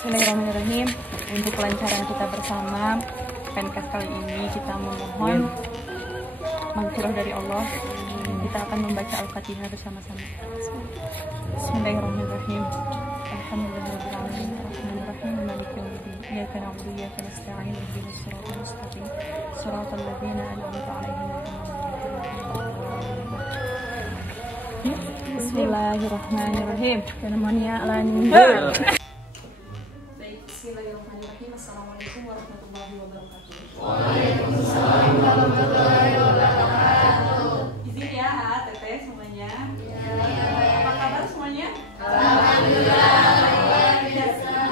Bismillahirrahmanirrahim. Untuk kelancaran kita bersama PNKS kali ini kita memohon maghfirah dari Allah. Kita akan membaca Al-Fatihah bersama-sama. Bismillahirrahmanirrahim. Alhamdulillahirabbil alamin. Arrahmanirrahim. Maliki yaumiddin. Iyyaka na'budu wa iyyaka nasta'in. Ihdinas siratal mustaqim. Shiratal ladzina an'amta 'alaihim Bismillahirrahmanirrahim. Pneumonia alani. Baik, bismillahirrahmanirrahim. Assalamualaikum warahmatullahi wabarakatuh. Waalaikumsalam warahmatullahi wabarakatuh. Izin ya, teteh semuanya. Apa kabar semuanya? Alhamdulillah.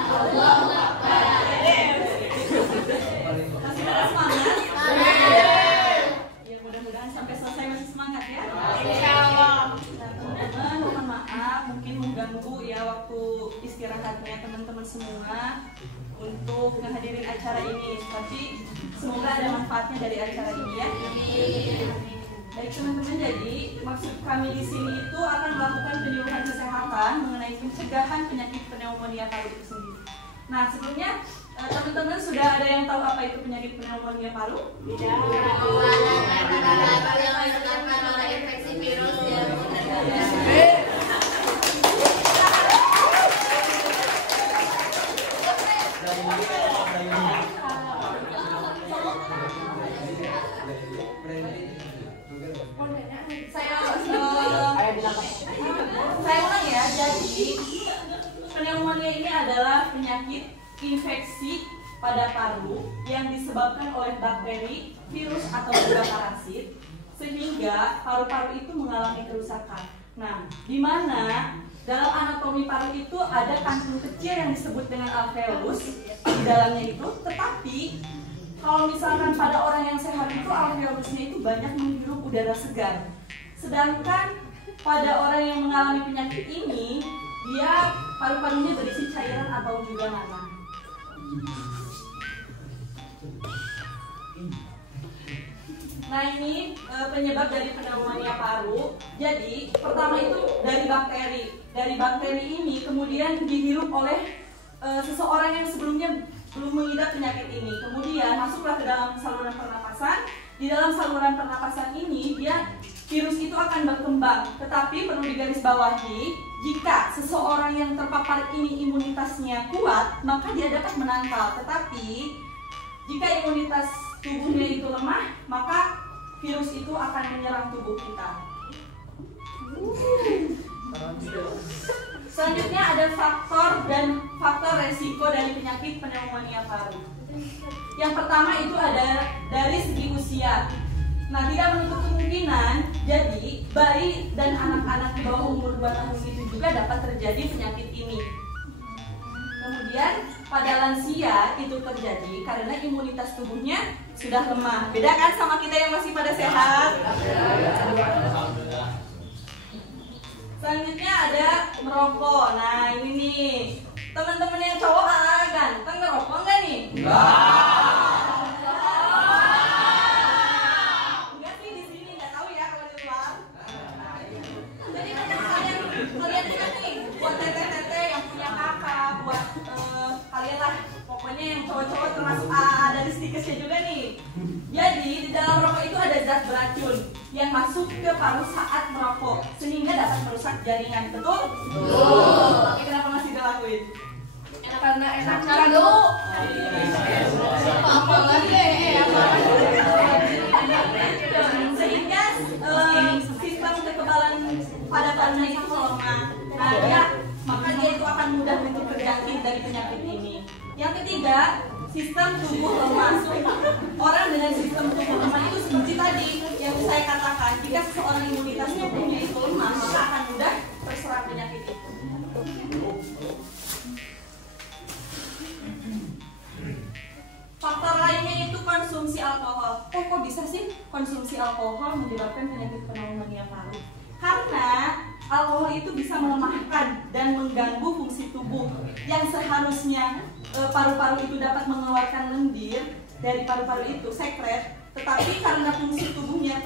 Allahu Akbar. Masih pada semangat? Ya, mudah-mudahan sampai selesai masih semangat ya. Insyaallah. Teman-teman, mohon maaf mungkin mengganggu ya waktu istirahatnya teman-teman semua untuk menghadirin acara ini. Tapi semoga ada manfaatnya dari acara ini ya. Baik teman-teman, jadi maksud kami di sini itu akan melakukan penyuluhan kesehatan mengenai pencegahan penyakit pneumonia paru itu sendiri. Nah, sebelumnya teman-teman sudah ada yang tahu apa itu penyakit pneumonia paru? Tidak. Yang disebabkan oleh infeksi virus yang Saya ulang ya, jadi pneumonia ini adalah penyakit infeksi pada paru yang disebabkan oleh bakteri, virus atau juga parasit sehingga paru-paru itu mengalami kerusakan. Nah, di mana dalam anatomi paru itu ada kantung kecil yang disebut dengan alveolus di dalamnya itu, tetapi kalau misalkan pada orang yang sehat itu alveolusnya itu banyak menghirup udara segar. Sedangkan pada orang yang mengalami penyakit ini, dia paru-parunya berisi cairan atau juga nanah. Nah, ini penyebab dari pneumonia paru. Jadi pertama itu dari bakteri. Dari bakteri ini kemudian dihirup oleh seseorang yang sebelumnya belum mengidap penyakit ini. Kemudian masuklah ke dalam saluran pernapasan. Di dalam saluran pernapasan ini virus itu akan berkembang. Tetapi perlu digarisbawahi, jika seseorang yang terpapar ini imunitasnya kuat, maka dia dapat menangkal. Tetapi jika imunitas tubuhnya itu lemah, maka virus itu akan menyerang tubuh kita. Selanjutnya ada faktor dan faktor resiko dari penyakit pneumonia paru. Yang pertama itu ada dari segi usia. Nah, tidak menutup kemungkinan jadi bayi dan anak-anak di bawah umur 2 tahun itu juga dapat terjadi penyakit ini. Kemudian pada lansia itu terjadi karena imunitas tubuhnya sudah lemah. Beda kan sama kita yang masih pada sehat? Selanjutnya ada merokok. Nah, ini nih. Teman-teman yang cowok ganteng ngerokok nggak nih? Enggak sih, di sini nggak tahu ya kalau di luar. Jadi kalian juga nih buat teteh-teteh yang punya kakak, buat kalian lah, pokoknya yang cowok-cowok termasuk dari stikesnya juga nih. Jadi di dalam rokok itu ada zat beracun yang masuk ke paru saat merokok sehingga dapat merusak jaringan. Betul? Betul. Tapi kenapa masih dilakuin? Karena enak kado. Sehingga sistem kekebalan pada parunya itu melemah. Nah, maka dia itu akan mudah untuk terjangkit dari penyakit ini. Yang ketiga, sistem tubuh lemah. Orang dengan sistem tubuh lemah itu seperti tadi yang saya katakan, jika seseorang imunitas tubuhnya itu lemah, maka akan mudah terserang penyakit itu. Faktor lainnya itu konsumsi alkohol. Kok bisa sih konsumsi alkohol menyebabkan penyakit pneumonia paru? Karena alkohol itu bisa melemahkan dan mengganggu fungsi tubuh yang seharusnya paru-paru itu dapat mengeluarkan lendir dari paru-paru itu, sekret. Tetapi karena fungsi tubuhnya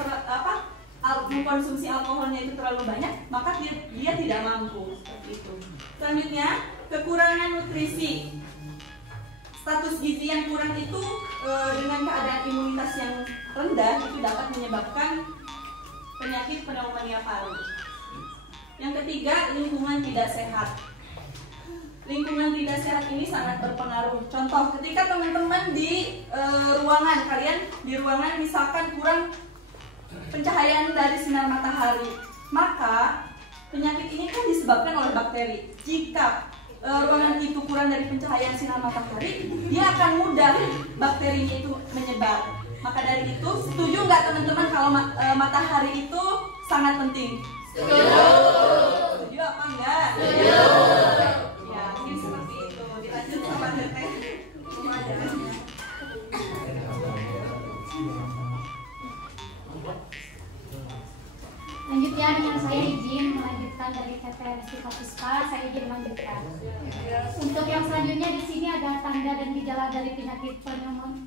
mengkonsumsi alkoholnya itu terlalu banyak, maka dia tidak mampu seperti itu. Selanjutnya, kekurangan nutrisi. status gizi yang kurang itu dengan keadaan imunitas yang rendah itu dapat menyebabkan penyakit pneumonia paru. Yang ketiga, lingkungan tidak sehat. Lingkungan tidak sehat ini sangat berpengaruh. Contoh, ketika teman-teman di ruangan, kalian di ruangan misalkan kurang pencahayaan dari sinar matahari, maka penyakit ini kan disebabkan oleh bakteri. Jika ruangan itu kurang dari pencahayaan sinar matahari, dia akan mudah bakterinya itu menyebar. Maka dari itu, setuju nggak teman-teman kalau matahari itu sangat penting? Setuju. Setuju apa enggak? Setuju. Ya, mungkin seperti itu. Dilanjut sama Teteh. Lanjut ya, dengan saya izin melanjutkan dari Teteh Ristika Puspa, saya izin melanjutkan. Untuk yang selanjutnya di sini ada tanda dan gejala dari penyakit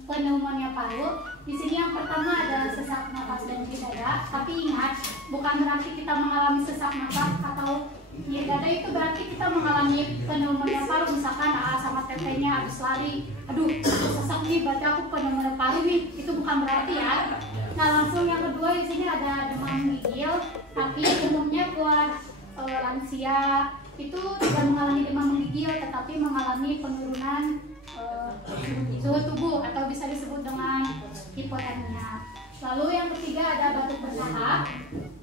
pneumonia paru. Di sini yang pertama ada sesak napas dan nyeri dada. Tapi ingat, bukan berarti kita mengalami sesak napas atau nyeri dada itu berarti kita mengalami pneumonia paru. Misalkan sama tetehnya habis lari, aduh aku sesak nih, berarti aku pneumonia paru nih. Itu bukan berarti ya. Nah langsung yang kedua di sini ada demam gigil. Tapi umumnya buat lansia itu tidak mengalami demam menggigil, tetapi mengalami penurunan suhu tubuh atau bisa disebut dengan hipotermia. Lalu yang ketiga ada batuk berdahak.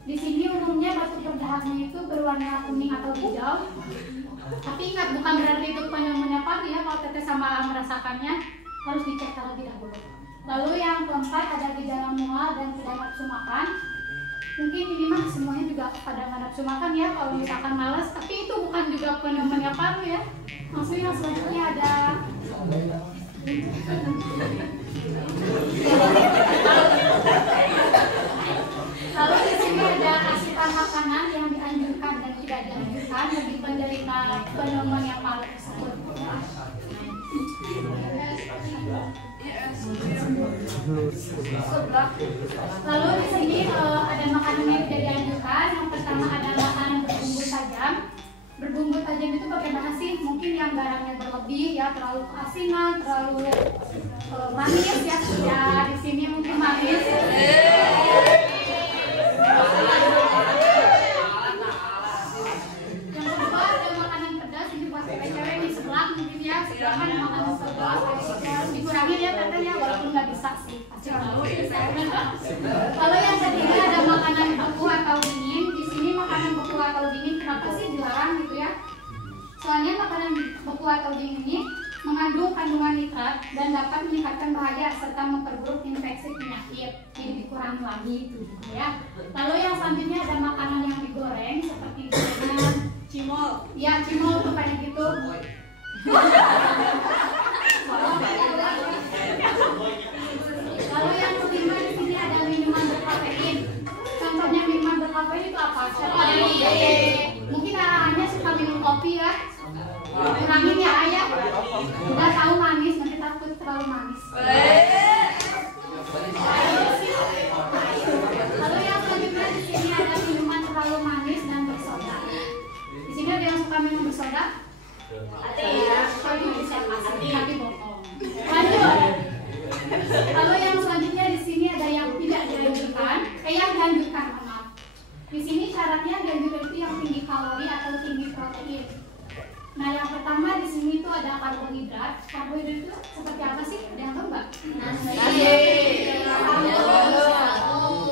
Di sini umumnya batuk berdahaknya itu berwarna kuning atau hijau. Tapi ingat, bukan berarti itu pneumonia paru ya. Kalau teteh sama merasakannya harus dicek terlebih dahulu. Lalu yang keempat ada gejala mual dan tidak nafsu makan. Mungkin ini mah semuanya juga pada nggak nafsu makan ya kalau misalkan malas, tapi itu bukan juga pneumonia paru ya. Maksudnya yang selanjutnya ada lalu di sini ada asupan makanan yang dianjurkan dan tidak dianjurkan bagi penderita pneumonia paru tersebut. Lalu di sini ada makanan yang tidak dianjurkan. Yang pertama ada makanan berbumbu tajam. Berbumbu tajam itu bagaimana sih? Mungkin yang garamnya berlebih ya, terlalu keasinan, terlalu manis ya. Ya di sini mungkin manis. Yang kedua ada makanan pedas, ini buat cewek-cewek di sebelah mungkin ya. Silakan makanan pedas dikurangin ya tetehnya, walaupun nggak bisa sih. Lalu yang ketiga ada makanan beku atau dingin. Di sini makanan beku atau dingin kenapa sih dilarang gitu ya? Soalnya makanan beku atau dingin ini mengandung kandungan nitrat dan dapat meningkatkan bahaya serta memperburuk infeksi penyakit. Jadi dikurangi lagi itu gitu ya. Lalu yang selanjutnya ada makanan yang digoreng seperti gorengan, cimol. Ya cimol tuh kayak gitu. Lalu yang kelima di sini ada minuman berkafein. Contohnya minuman berkafein itu apa? Mungkin hanya suka minum kopi ya. Kurangin ya ayah. Udah tahu manis, nanti takut terlalu manis. Lalu yang selanjutnya di sini ada minuman terlalu manis dan bersoda. Di sini ada yang suka minum bersoda? Ada ya. Tapi bohong. Lanjut. Lalu yang selanjutnya di sini ada yang tidak dianjurkan, yang dianjurkan maaf. Di sini syaratnya dianjurkan itu yang tinggi kalori atau tinggi protein. Nah yang pertama di sini itu ada karbohidrat. Karbohidrat itu seperti apa sih? Ada yang tahu nggak? Nasi.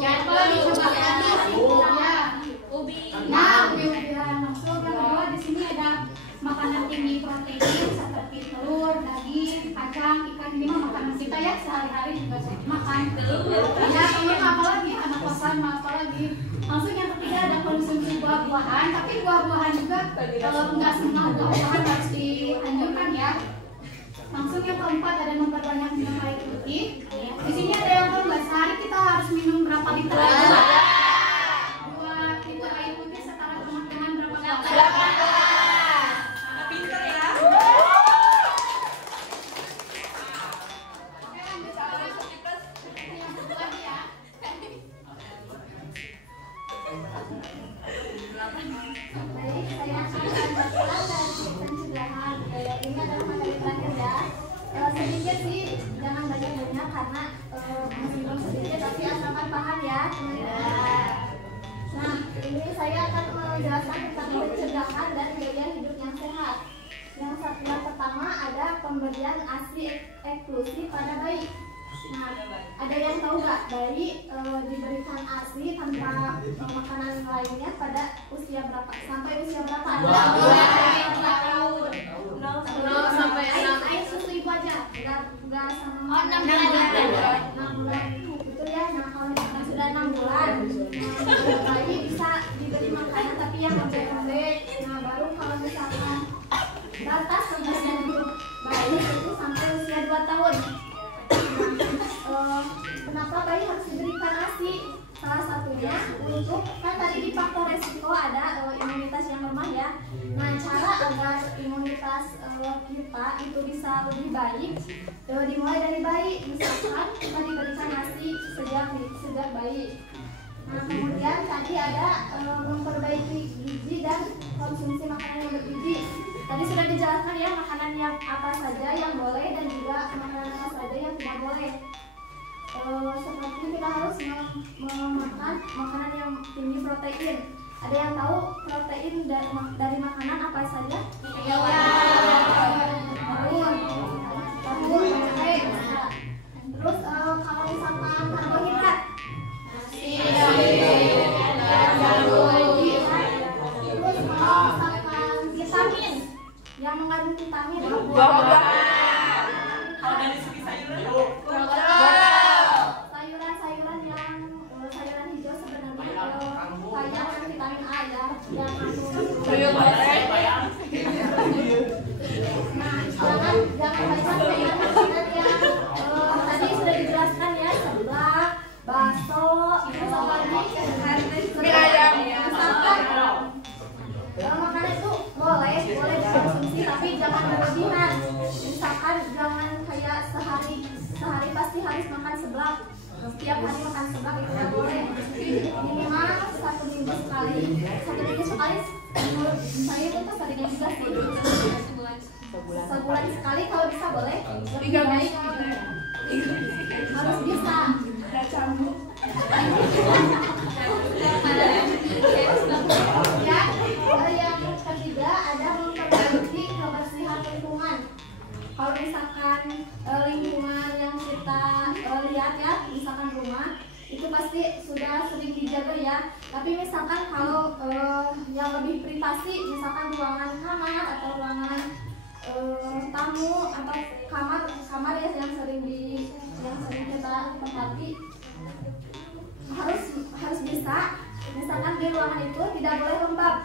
Ya kalau disebutkan ya. Ubi. Nah ubi-ubian langsung. Yang kedua di sini ada makanan tinggi protein seperti telur, daging, kacang, ikan. Ini mah makanan kita ya sehari-hari juga makan. Ya ini apa lagi? Anak kosan apa lagi? Langsung yang ketiga ada konsumsi buah-buahan. Tapi buah-buahan juga enggak semua buah-buahan harus dianjurkan ya. Langsung yang keempat ada memperbanyak minum air putih. Di sini ada yang tahu nggak sehari kita harus minum berapa liter air? 2 liter air putih setara dengan berapa gelas? Pinter ya. Baik, saya akan membacakan dari pencegahan. Ini adalah materi terakhir ya. sih jangan banyak-banyak karena meskipun sedikit tapi asalkan paham ya. Nah, ini saya akan menjelaskan tentang pencegahan dan gaya hidup yang sehat. Yang pertama ada pemberian ASI eksklusif pada bayi. Nah, ada yang tahu nggak bayi diberikan ASI tanpa makanan lainnya pada usia berapa? Sampai usia berapa? 6 tahun. 0 sampai 6. Air susu ibu aja, nggak sama. 6 bulan. 6 bulan. Betul ya. Nah, kalau misalkan sudah 6 bulan, bayi bisa diberi makanan tapi yang lembek-lembek. Nah, baru kalau misalkan batas sampai hidup bayi itu sampai usia 2 tahun. Kenapa bayi harus diberikan ASI? Salah satunya untuk, kan tadi di faktor resiko ada imunitas yang lemah ya. Nah, cara agar imunitas kita itu bisa lebih baik dimulai dari bayi. Misalkan kita diberikan ASI sejak bayi. Nah, kemudian tadi ada memperbaiki gizi dan konsumsi makanan yang bergizi. Tadi sudah dijelaskan ya makanan yang apa saja yang boleh dan juga makanan apa saja yang tidak boleh. Seperti kita harus memakan makanan yang tinggi protein. Ada yang tahu protein dari makanan apa saja? Telur, tempe. Terus kalau misalkan karbohidrat, terus kalau misalkan vitamin yang mengandung vitamin, Kalau dari segi sayuran, sayuran yang sayuran hijau sebenarnya kaya akan vitamin A ya, yang jangan banyak makanan yang tadi sudah dijelaskan ya, seblak, bakso, terus apa lagi? Makanan itu boleh dikonsumsi tapi jangan berlebihan. Misalkan jangan kayak sehari pasti harus makan seblak. Setiap hari makan seblak itu tidak boleh. Minimal 1 minggu sekali. 1 minggu sekali menurut saya itu tuh sering juga sih. Sebulan sekali kalau bisa boleh. Lebih baik harus bisa. Ya, yang ketiga ada memperbaiki kebersihan lingkungan. Kalau misalkan lingkungan yang kita lihat ya, misalkan rumah itu pasti sudah sering dijaga ya. Tapi misalkan kalau yang lebih privasi, misalkan ruangan kamar atau ruangan tamu atau kamar ya yang sering kita tempati, harus bisa. Misalkan di ruangan itu tidak boleh lembab,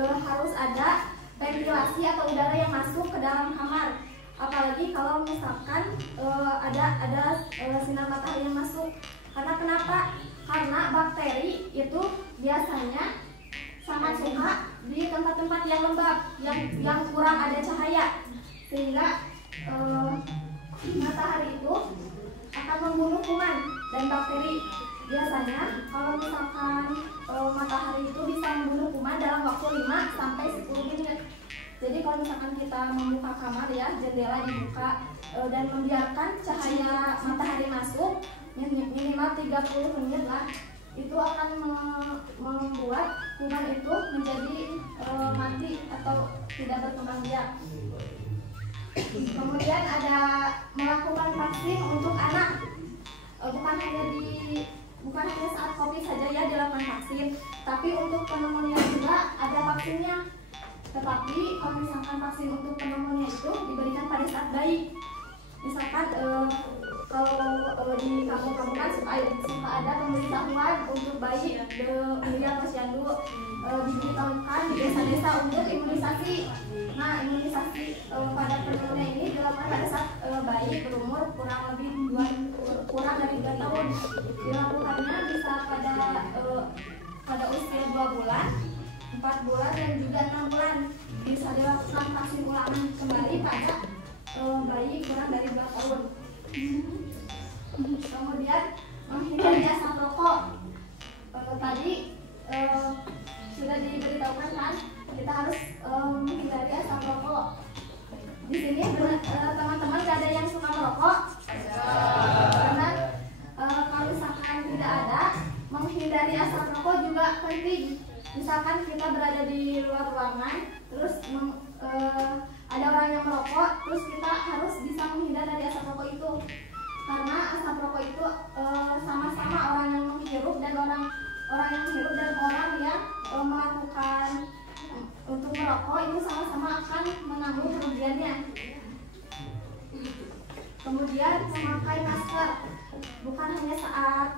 harus ada ventilasi atau udara yang masuk ke dalam kamar. Apalagi kalau misalkan ada sinar matahari yang masuk. Karena kenapa? Karena bakteri itu biasanya sangat suka di tempat-tempat yang lembab, yang kurang ada cahaya, sehingga matahari itu akan membunuh kuman dan bakteri. Biasanya kalau misalkan matahari itu bisa membunuh kuman dalam waktu 5 sampai 10 menit. Jadi kalau misalkan kita membuka kamar ya, jendela dibuka dan membiarkan cahaya matahari masuk minimal 30 menit lah, itu akan membuat kuman itu menjadi mati atau tidak berkembang biak. Kemudian ada melakukan vaksin untuk anak. Bukan hanya saat COVID saja ya dilakukan vaksin, tapi untuk pneumonia juga ada vaksinnya. Tetapi kalau misalkan vaksin untuk pneumonia itu diberikan pada saat bayi. Misalkan kalau di kampung-kampung kan suka ada pemberitahuan untuk bayi miliar posyandu, diberitahukan di desa-desa untuk imunisasi. Nah, imunisasi pada pneumonia ini dilakukan pada saat bayi berumur kurang dari 2 tahun. Dilakukannya bisa pada usia 2 bulan, 4 bulan dan juga 6 bulan. Bisa dilakukan vaksin ulangan kembali pada bayi kurang dari 2 tahun. Kemudian menghindari asap rokok. Tadi sudah diberitahukan kan, kita harus menghindari asap rokok. Di sini teman-teman gak ada yang suka merokok ruangan, terus ada orang yang merokok, terus kita harus bisa menghindar dari asap rokok itu, karena asap rokok itu sama-sama orang yang menghirup dan orang yang menghirup dan orang yang melakukan untuk merokok itu sama-sama akan menanggung kerugiannya. Kemudian memakai masker, bukan hanya saat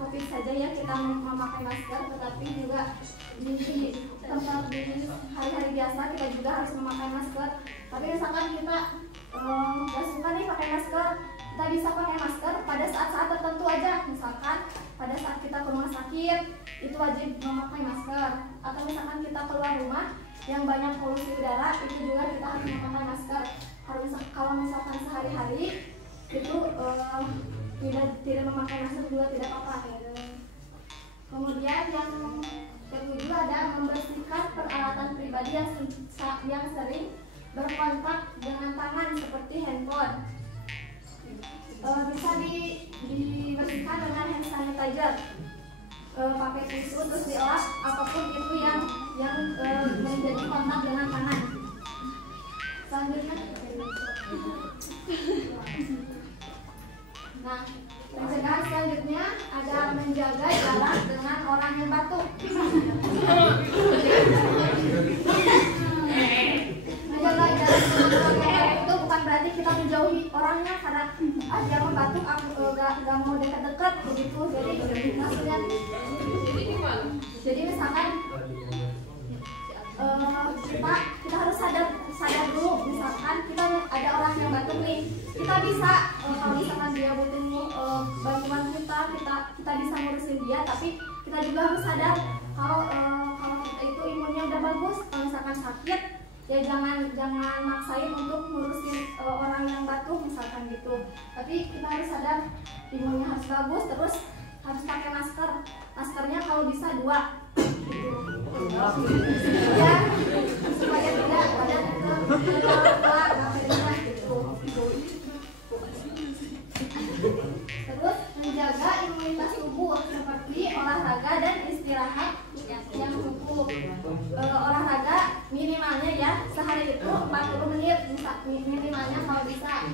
COVID saja ya kita memakai masker, tetapi juga di tempat di hari-hari biasa kita juga harus memakai masker. Tapi misalkan kita nggak suka nih pakai masker, kita bisa pakai masker pada saat-saat tertentu aja. Misalkan pada saat kita ke rumah sakit itu wajib memakai masker, atau misalkan kita keluar rumah yang banyak polusi udara itu juga kita harus memakai masker. Kalau misalkan sehari-hari itu tidak memakai masker juga tidak apa-apa. Kemudian yang kedua ada membersihkan peralatan pribadi yang sering berkontak dengan tangan seperti handphone. Bisa dibersihkan dengan hand sanitizer, pakai tisu terus dielap apapun itu yang menjadi kontak dengan tangan. Selanjutnya, nah, pencegahan selanjutnya ada menjaga jarak dengan orang yang batuk. Menjaga jarak dengan orang yang batuk itu bukan berarti kita menjauhi orangnya karena dia mau batuk, aku gak mau dekat-dekat begitu. Jadi maksudnya, jadi misalkan kita harus sadar dulu. Misalkan kita ada orang yang batuk nih, kita bisa kalau misalkan dia butuh bantuan kita bisa ngurusin dia, tapi kita juga harus sadar kalau kita itu imunnya udah bagus. Kalau misalkan sakit ya jangan maksain untuk ngurusin orang yang batuk misalkan gitu, tapi kita harus sadar imunnya harus bagus, terus harus pakai masker. Maskernya kalau bisa 2 gitu. Ya, supaya tidak pada gitu. Terus menjaga imunitas tubuh seperti olahraga dan istirahat yang cukup. Olahraga minimalnya ya sehari itu 40 menit minimalnya kalau bisa.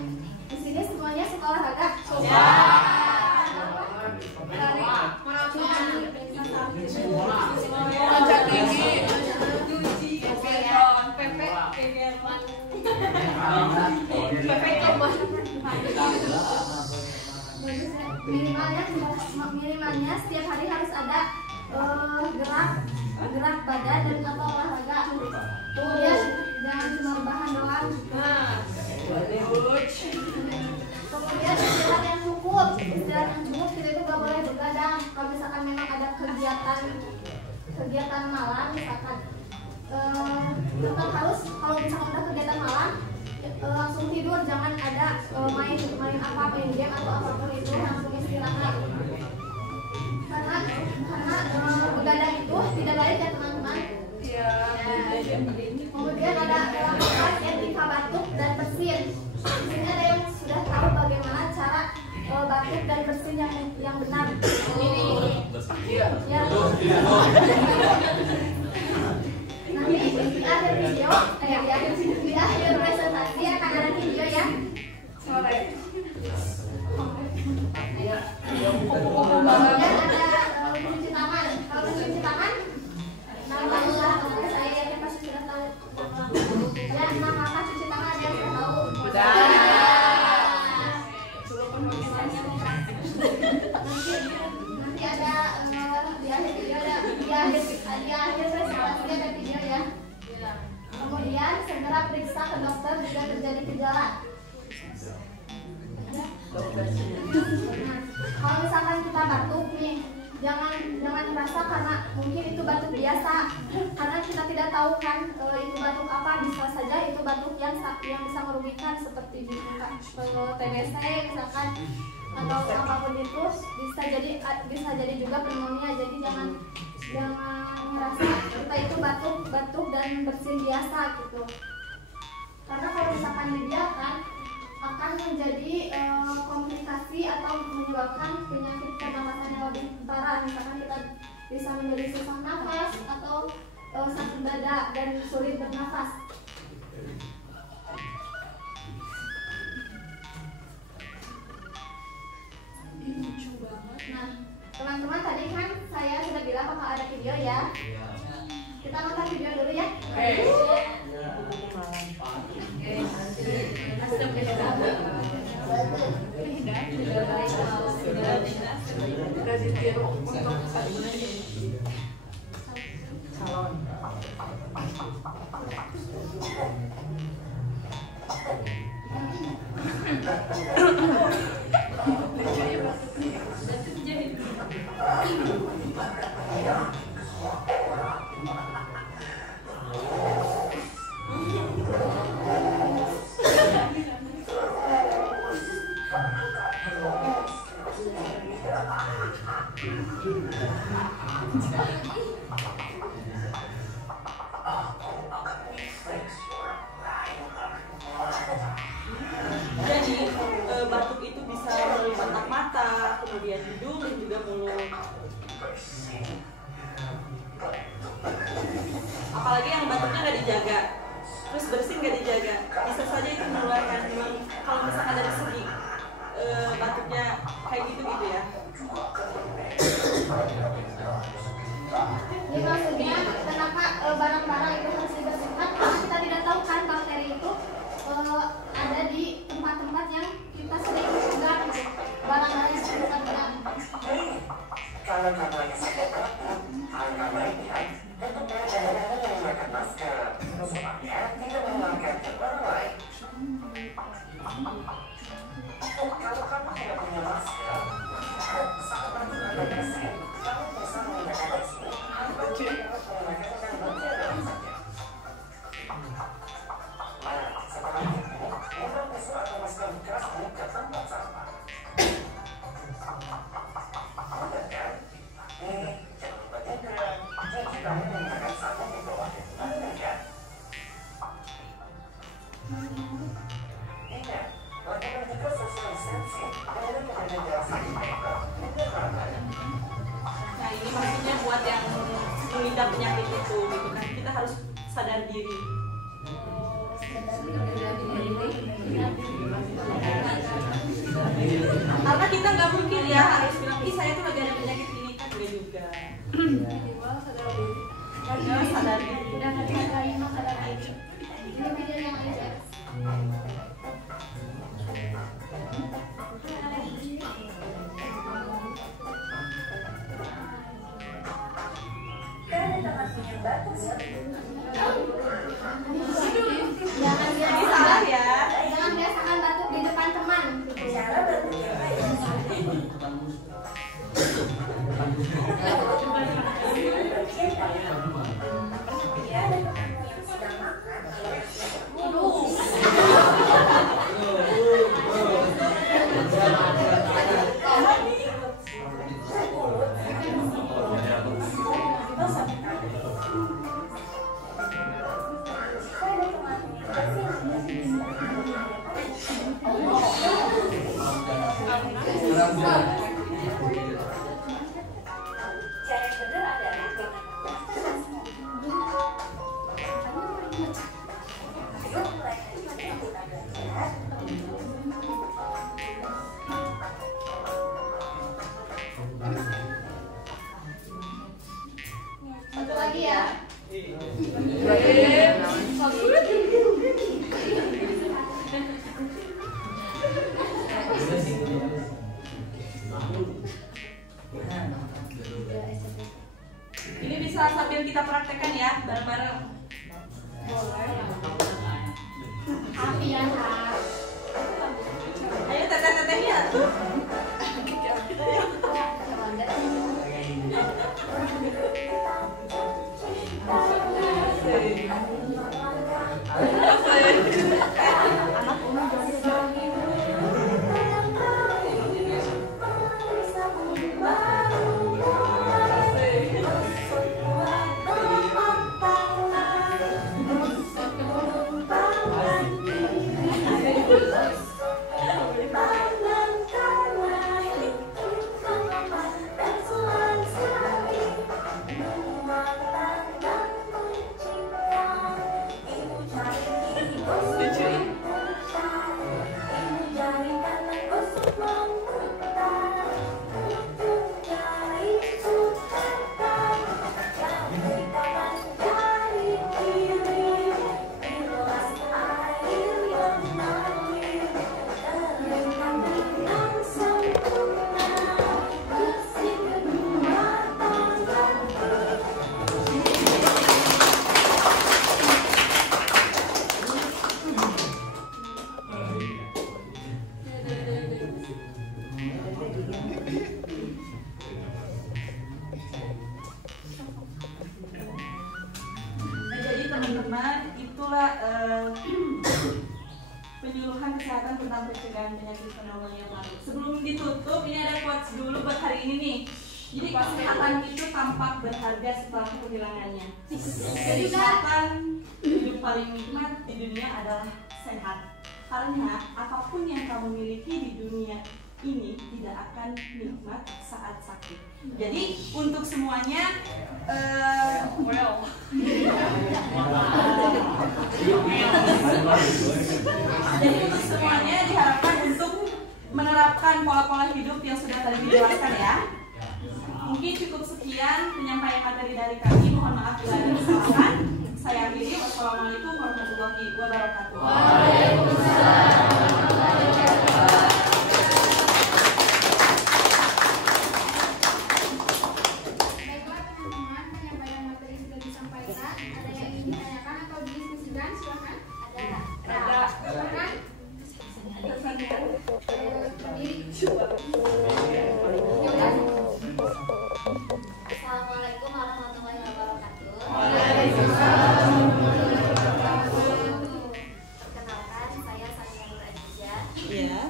Di sini semuanya suka olahraga. Ya. Minimalnya setiap hari harus ada gerak badan dan atau olahraga. Kemudian jangan cuma rebahan doang. Kemudian istirahat yang cukup kita itu gak boleh begadang. Kalau misalkan memang ada kegiatan malam misalkan tetap harus, kalau misalkan ada kegiatan malam langsung tidur, jangan ada main game atau apapun itu, langsung istirahat. Karena begadang itu tidak baik ya teman-teman. Kemudian ada etika batuk dan bersin. Di sini ada yang sudah tahu bagaimana cara batuk dan bersin yang benar. Ya. Nanti di akhir video, di akhir presentasi akan ada video ya. Sore. Kemudian ada mencuci tangan. Kalau mencuci tangan, nah saya yang pasti sudah tahu. Ya, apa cuci tangan yang sudah tahu. Nanti ada di akhir video di akhir presentasi ada video ya. Kemudian segera periksa ke dokter jika terjadi gejala. Kalau misalkan kita batuk nih, jangan merasa karena mungkin itu batuk biasa, karena kita tidak tahu kan itu batuk apa. Bisa saja itu batuk yang bisa merugikan seperti TBC misalkan atau apapun itu, bisa jadi juga pneumonia. Jadi jangan merasa kita itu batuk dan bersin biasa gitu, karena kalau misalkan dibiarkan akan menjadi komplikasi atau menyebabkan penyakit pernapasan yang lebih parah. Misalkan kita bisa menjadi susah nafas atau sakit dada dan sulit bernafas. Nah, teman-teman tadi kan saya sudah bilang bakal ada video ya. Kita nonton video dulu ya. Jadi batuk itu bisa melalui kontak mata, kemudian hidung dan juga mulut. Apalagi yang batuknya nggak dijaga, terus bersin nggak dijaga, bisa saja itu menularkan. Kalau misalkan dari segi batuknya kayak gitu ya. Ini maksudnya kenapa barang-barang itu harus dibersihkan, karena kita tidak tahu kan bakteri itu ada di tempat-tempat yang kita sering pegang gitu. Barang-barang yang bukan benar. Kalau kamu lagi sakit batuk, alangkah baiknya tetap berjaga dan menggunakan masker supaya tidak menularkan ke orang lain. Kalau kamu tidak punya masker, saat batuk atau bersin, kamu bisa menggunakan masker atau menggunakan dengan bagian saja. Nah, setelah itu, buang tisu atau masker bekas ke tempat sampah. Jangan lupa juga cuci tangan menggunakan sabun di bawah tangan. Ingat, lakukan juga social distancing dengan menjaga jarak 1 meter dan mata. Nah ini maksudnya buat yang mengidap penyakit itu gitu kan, kita harus sadar diri. Karena kita nggak mungkin ya harus bilang, ih saya tuh lagi ada penyakit ini, kan enggak juga. Sadar diri. Dan hargai sadar diri. Ini video yang ada. Ini salah ya. Jangan biasakan batuk di depan teman. Satu lagi ya. Ini bisa sambil kita praktekkan ya, bareng-bareng. Happy ya, Kak. Ayo teteh-tetehnya tuh. kesehatan tentang pencegahan penyakit pneumonia paru. Sebelum ditutup, ini ada quotes dulu buat hari ini nih. Jadi kesehatan itu tampak berharga setelah kehilangannya. Kesehatan hidup paling nikmat di dunia adalah sehat. Karena apapun yang kamu miliki di dunia ini tidak akan nikmat saat sakit. Jadi untuk semuanya, jadi untuk semuanya diharapkan untuk menerapkan pola-pola hidup yang sudah tadi dijelaskan ya. Mungkin cukup sekian penyampaian materi dari kami. Mohon maaf bila ada kesalahan. Saya akhiri. Wassalamualaikum warahmatullahi wabarakatuh. Baiklah teman-teman, penyampaian materi sudah disampaikan. Ada yang ingin ditanyakan atau didiskusikan? Silakan. Ada. Silakan. Berdiri. Assalamualaikum warahmatullahi wabarakatuh. Perkenalkan, saya Sania Nur Adija Iya.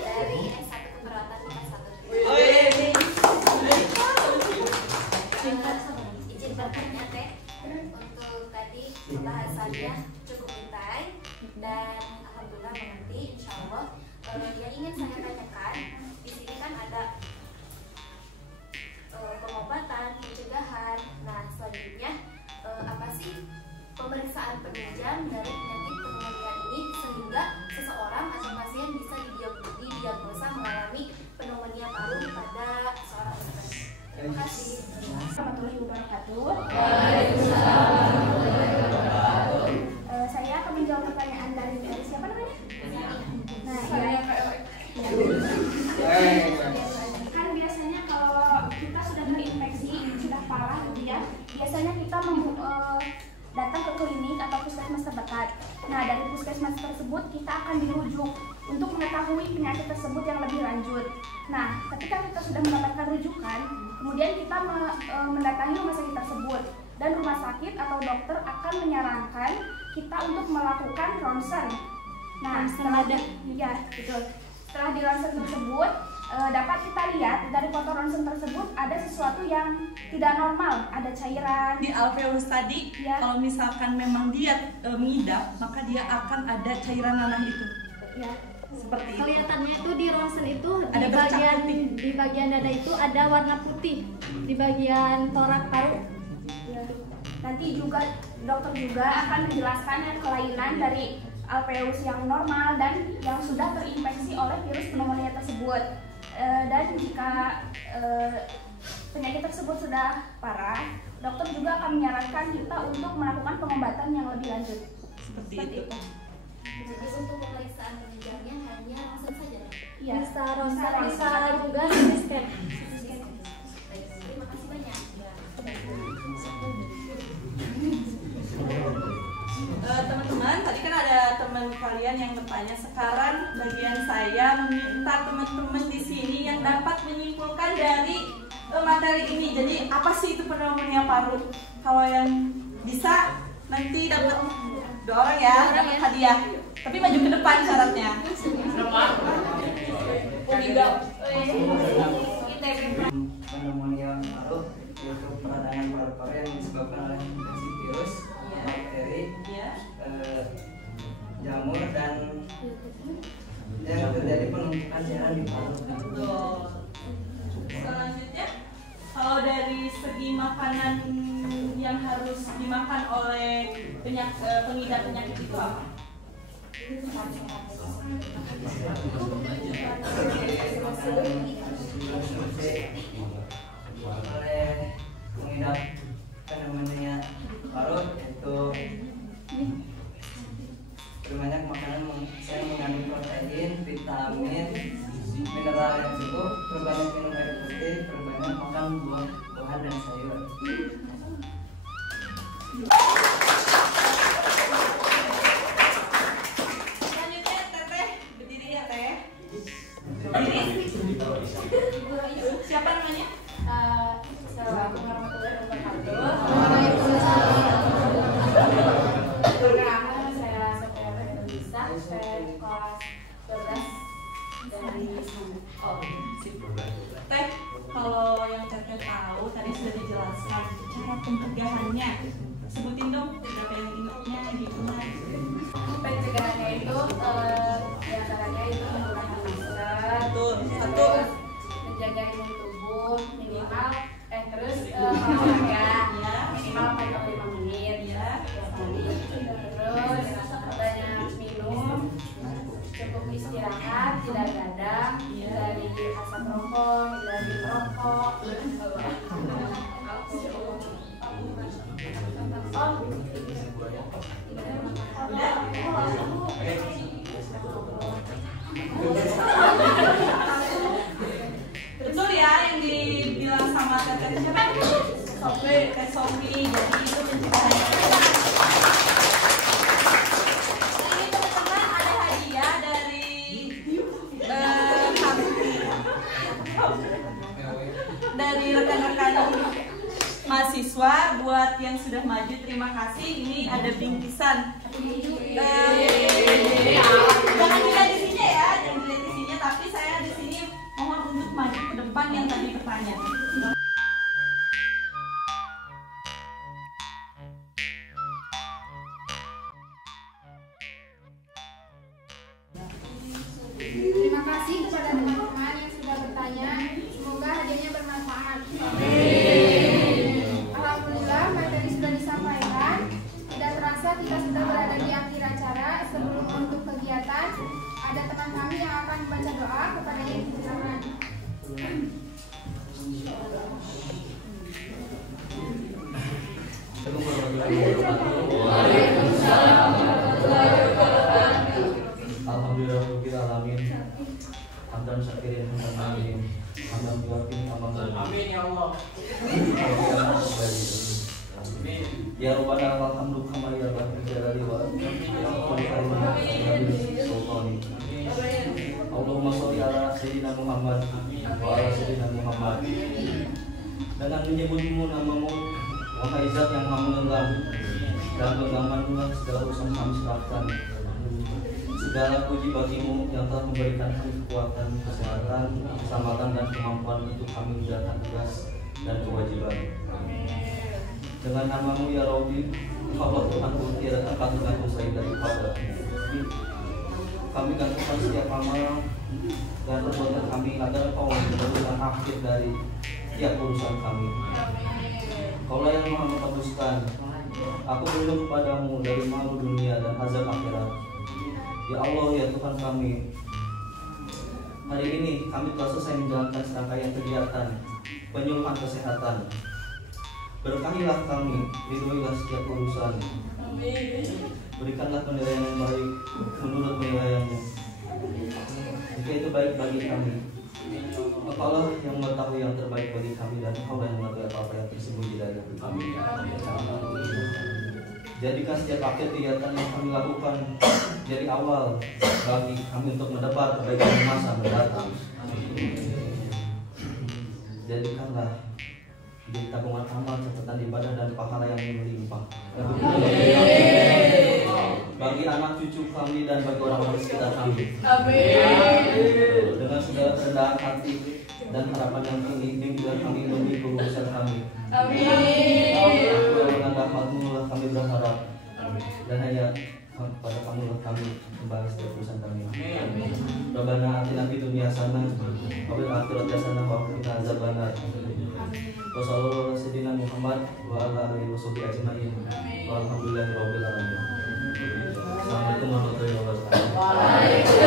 dari S1 Keperawatan tingkat 1. Oh iya. Izin bertanya Teh, untuk tadi pembahasannya cukup detail dan alhamdulillah mengerti, insya Allah. Yang ingin saya tanyakan, di sini kan ada pengobatan, pencegahan. Nah, selanjutnya apa sih pemeriksaan penunjang dari penyakit pneumonia ini sehingga seseorang atau pasien bisa didiagnosa mengalami pneumonia paru pada seorang pasien? Terima kasih. Warahmatullahi wabarakatuh. Saya akan menjawab pertanyaan dari siapa namanya? Nah, kan biasanya kalau kita sudah terinfeksi, sudah parah gitu ya, biasanya kita datang ke klinik atau puskesmas terdekat. Nah, dari puskesmas tersebut kita akan dirujuk untuk mengetahui penyakit tersebut yang lebih lanjut. Nah, ketika kita sudah mendapatkan rujukan, kemudian kita mendatangi rumah sakit tersebut, dan rumah sakit atau dokter akan menyarankan kita untuk melakukan ronsen. Nah, setelah setelah di ronsen tersebut dapat kita lihat dari foto ronsen tersebut ada sesuatu yang tidak normal, ada cairan Di alveolus tadi, Ya. kalau misalkan memang dia mengidap, maka dia akan ada cairan nanah itu. ya. Seperti itu. Kelihatannya itu di ronsen itu Ada bercak putih. di bagian dada itu ada warna putih di bagian torak paru. Ya. Nanti juga dokter juga akan menjelaskan yang kelainan dari alveolus yang normal dan yang sudah terinfeksi oleh virus pneumonia tersebut. Dan jika penyakit tersebut sudah parah, dokter juga akan menyarankan kita untuk melakukan pengobatan yang lebih lanjut. Seperti itu. Jadi untuk pemeriksaan penunjangnya hanya ronsen saja. Iya. Bisa ronsen, bisa juga scan. Baik, terima kasih banyak. Teman-teman, tadi kan ada teman kalian yang bertanya. Sekarang bagian saya meminta teman-teman di sini yang dapat menyimpulkan dari materi ini. Jadi apa sih itu pneumonia paru? Kalau yang bisa nanti dapat 2 orang ya, dapat hadiah. Tapi maju ke depan syaratnya. Pneumonia paru yaitu peradangan paru-paru yang disebabkan oleh infeksi virus, bakteri, jamur dan yang terjadi penumpukan cairan di paru. Betul. Selanjutnya, kalau dari segi makanan yang harus dimakan oleh pengidap penyakit itu apa? Oleh pengidap pneumonia paru yaitu berbanyak makanan yang mengandung protein, vitamin, mineral yang cukup, berbanyak minum air putih, berbanyak makan buah-buahan dan sayur. Selanjutnya, Teteh, berdiri ya Teh. Berdiri. Siapa namanya? Assalamualaikum warahmatullahi wabarakatuh. Waalaikumsalam. Perkenalkan, saya Sofiana Indonesia. dari Sumut. Oh, sip. Teh, kalau yang Teteh tahu tadi sudah dijelaskan cara pencegahannya. Sebutin dong beberapa yang ingatnya gitu. Pencegahannya itu diantaranya itu menggunakan masker, Betul. Satu. terus menjaga imun tubuh minimal terus olahraga Ya. minimal 45 menit Ya. terus banyak minum, cukup istirahat, tidak gadang, dari asap rokok, dari rokok. Betul ya yang dibilang sama Teteh siapa? Teh Sofi. Jadi itu pencegahannya. Ini teman-teman ada hadiah dari dari rekan-rekan mahasiswa buat yang sudah maju. Terima kasih. Ini ada bingkisan. Jangan dilihat isinya ya, jangan dilihat isinya. Tapi saya di sini mohon untuk maju ke depan yang tadi bertanya. Terima kasih kepada teman-teman yang sudah bertanya. Semoga hadiahnya bermanfaat. Alhamdulillah, materi sudah disampaikan. Tidak terasa kita sudah berada di akhir acara. Sebelum untuk kegiatan, ada teman kami yang akan membaca doa kepada yang silakan. Alhamdulillahirobbilalamin. Hamdan syakirin hamdan amin. Hamdan muwaffiqin hamdan amin ya Allah. Ya Rabbana alhamdu kama ya Rabbil jalali wa Allahumma sholli ala sayyidina Muhammad wa ala sayyidina Muhammad. Dengan menyebutmu namamu, wahai zat yang maha menggenggam dan genggamanmu segala urusan kami serahkan. Segala puji bagimu yang telah memberikan kami kekuatan, kesehatan, keselamatan dan kemampuan untuk kami menjalankan tugas dan kewajiban. Dengan namamu ya Rabbi, Allah Tuhanku tidak akan tergantung selain daripada. Kami gantungkan setiap amal dan perbuatan kami agar Kau memberikan akhir dari tiap urusan kami. Kaulah yang maha menghabiskan. Aku berlindung kepadamu dari malu dunia dan azab akhirat. Ya Allah, ya Tuhan kami, hari ini kami telah selesai menjalankan serangkaian kegiatan penyuluhan kesehatan. Berkahilah kami, ridhoilah setiap urusan. Berikanlah penilaian yang baik menurut penilaianmu. Jika itu baik bagi kami, Engkaulah yang mengetahui yang terbaik bagi kami dan Engkaulah yang mengetahui apa-apa yang tersembunyi dari kami. Jadikan setiap akhir kegiatan yang kami lakukan dari awal bagi kami untuk mendapat kebaikan masa mendatang. Jadikanlah jadi tabungan amal, catatan ibadah dan pahala yang melimpah bagi anak cucu kami dan bagi orang-orang sekitar kami. Dengan segala kerendahan hati dan harapan yang tinggi, bimbinglah kami menuju urusan kami. Dengan rahmat-Mu lah kami berharap, dan hanya pada Kamu lah kami kembali setiap urusan kami. Rabbana atina fid dunya hasanah wa fil akhirati hasanah wa qina adzabannar. Wassallallahu ala sayyidina Muhammad wa ala alihi washabihi ajmain. Walhamdulillahirabbil alamin. Assalamualaikum warahmatullahi wabarakatuh.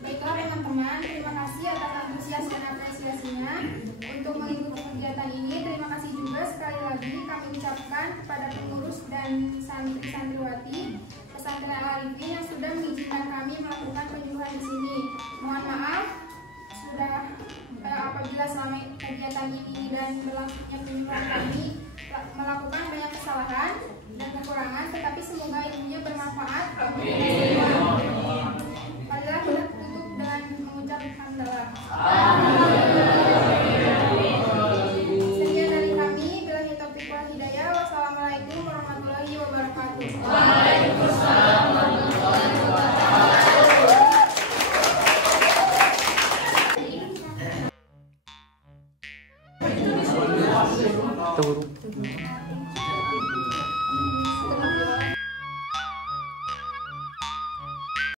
Baiklah teman-teman, terima kasih atas antusias dan apresiasinya untuk mengikuti kegiatan ini. Terima kasih juga sekali lagi kami ucapkan kepada pengurus dan santri-santriwati pesantren Al-Arifin yang sudah mengizinkan kami melakukan penyuluhan di sini. Mohon maaf sudah apabila selama kegiatan ini dan berlangsungnya penyuluhan kami melakukan banyak kesalahan dan kekurangan, tetapi semoga ilmunya bermanfaat. Marilah kita tutup dengan mengucap hamdalah. Sekian dari kami, billahi taufiq wal hidayah. Wassalamualaikum warahmatullahi wabarakatuh. Waalaikumsalam. Tuh.